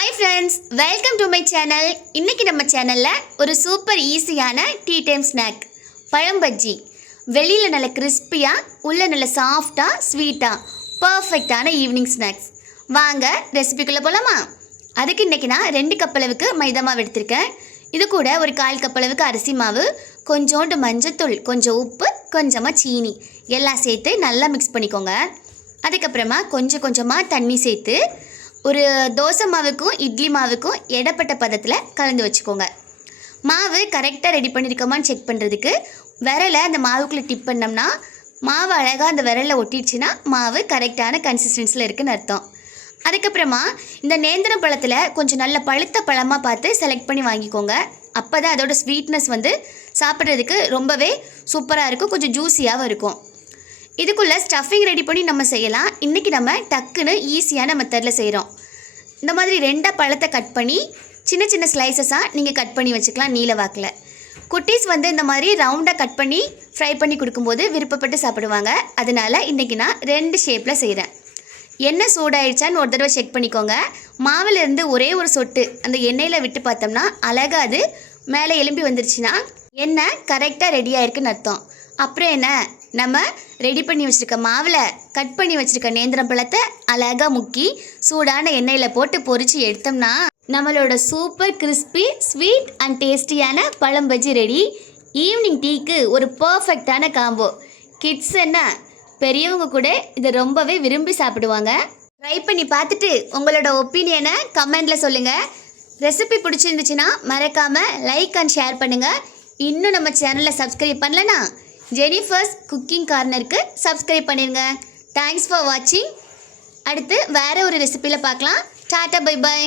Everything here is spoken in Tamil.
Hi friends, welcome to my channel. இன்றைக்கி நம்ம சேனலில் ஒரு சூப்பர் ஈஸியான டீ டைம் ஸ்நாக் பழம் பஜ்ஜி. வெளியில் நல்ல கிறிஸ்பியாக, உள்ள நல்ல சாஃப்டாக, ஸ்வீட்டாக, பர்ஃபெக்டான ஈவினிங் ஸ்நாக்ஸ். வாங்க ரெசிபிக்குள்ளே போகலாமா? அதுக்கு இன்றைக்கி நான் 2 கப் அளவுக்கு மைதா மாவு எடுத்திருக்கேன். இது கூட ஒரு 1/4 கப் அளவுக்கு அரிசி மாவு, கொஞ்சோண்டு மஞ்சத்தூள், கொஞ்சம் உப்பு, கொஞ்சமாக சீனி எல்லாம் சேர்த்து நல்லா மிக்ஸ் பண்ணிக்கோங்க. அதுக்கப்புறமா கொஞ்சமாக தண்ணி சேர்த்து ஒரு தோசை மாவுக்கும் இட்லி மாவுக்கும் இடப்பட்ட பதத்தில் கலந்து வச்சுக்கோங்க. மாவு கரெக்டாக ரெடி பண்ணியிருக்கோமான்னு செக் பண்ணுறதுக்கு விரலை அந்த மாவுக்குள்ளே டிப் பண்ணோம்னா மாவு அழகாக அந்த விரலில் ஒட்டிடுச்சுன்னா மாவு கரெக்டான கன்சிஸ்டன்சியில் இருக்குதுன்னு அர்த்தம். அதுக்கப்புறமா இந்த நேந்திரம் பழத்தில் கொஞ்சம் நல்ல பழுத்த பழமாக பார்த்து செலக்ட் பண்ணி வாங்கிக்கோங்க. அப்போ தான் அதோட ஸ்வீட்னஸ் சாப்பிட்றதுக்கு ரொம்பவே சூப்பராக இருக்கும், கொஞ்சம் ஜூஸியாகவும் இருக்கும். இதுக்குள்ளே ஸ்டஃபிங் ரெடி பண்ணி நம்ம செய்யலாம். இன்றைக்கி நம்ம டக்குன்னு ஈஸியான மெத்தடில் செய்கிறோம். இந்த மாதிரி 2 பழத்தை கட் பண்ணி சின்ன சின்ன ஸ்லைசஸாக நீங்கள் கட் பண்ணி வச்சுக்கலாம். நீல வாக்கில் குட்டீஸ் இந்த மாதிரி ரவுண்டாக கட் பண்ணி ஃப்ரை பண்ணி கொடுக்கும்போது விருப்பப்பட்டு சாப்பிடுவாங்க. அதனால் இன்றைக்கி நான் 2 ஷேப்பில் செய்கிறேன். எண்ணெய் சூடாயிடுச்சான்னு ஒரு தடவை செக் பண்ணிக்கோங்க. மாவிலேருந்து ஒரே ஒரு சொட்டு அந்த எண்ணெயில் விட்டு பார்த்தோம்னா அழகாக அது மேலே எலும்பி வந்துருச்சுன்னா எண்ணெய் கரெக்டாக ரெடியாக இருக்குன்னு அர்த்தம். அப்புறம் என்ன, நம்ம ரெடி பண்ணி வச்சுருக்க மாவில் கட் பண்ணி வச்சுருக்க நேந்திரம் பழத்தை அழகாக முக்கி சூடான எண்ணெயில் போட்டு பொரித்து எடுத்தோம்னா நம்மளோட சூப்பர் கிறிஸ்பி ஸ்வீட் அண்ட் டேஸ்டியான பழம் பஜ்ஜி ரெடி. ஈவினிங் டீக்கு ஒரு பர்ஃபெக்டான காம்போ. கிட்ஸ் என்ன பெரியவங்க கூட இதை ரொம்பவே விரும்பி சாப்பிடுவாங்க. ட்ரை பண்ணி பார்த்துட்டு உங்களோட ஒப்பீனியனை கமெண்டில் சொல்லுங்கள். ரெசிபி பிடிச்சிருந்துச்சுன்னா மறக்காமல் லைக் அண்ட் ஷேர் பண்ணுங்கள். இன்னும் நம்ம சேனலை சப்ஸ்கிரைப் பண்ணலனா ஜெனிஃபர்ஸ் குக்கிங் கார்னருக்கு சப்ஸ்கிரைப் பண்ணிடுங்க. தேங்க்ஸ் ஃபார் வாட்சிங். அடுத்து வேறு ஒரு ரெசிபியில் பார்க்கலாம். Tata, bye bye.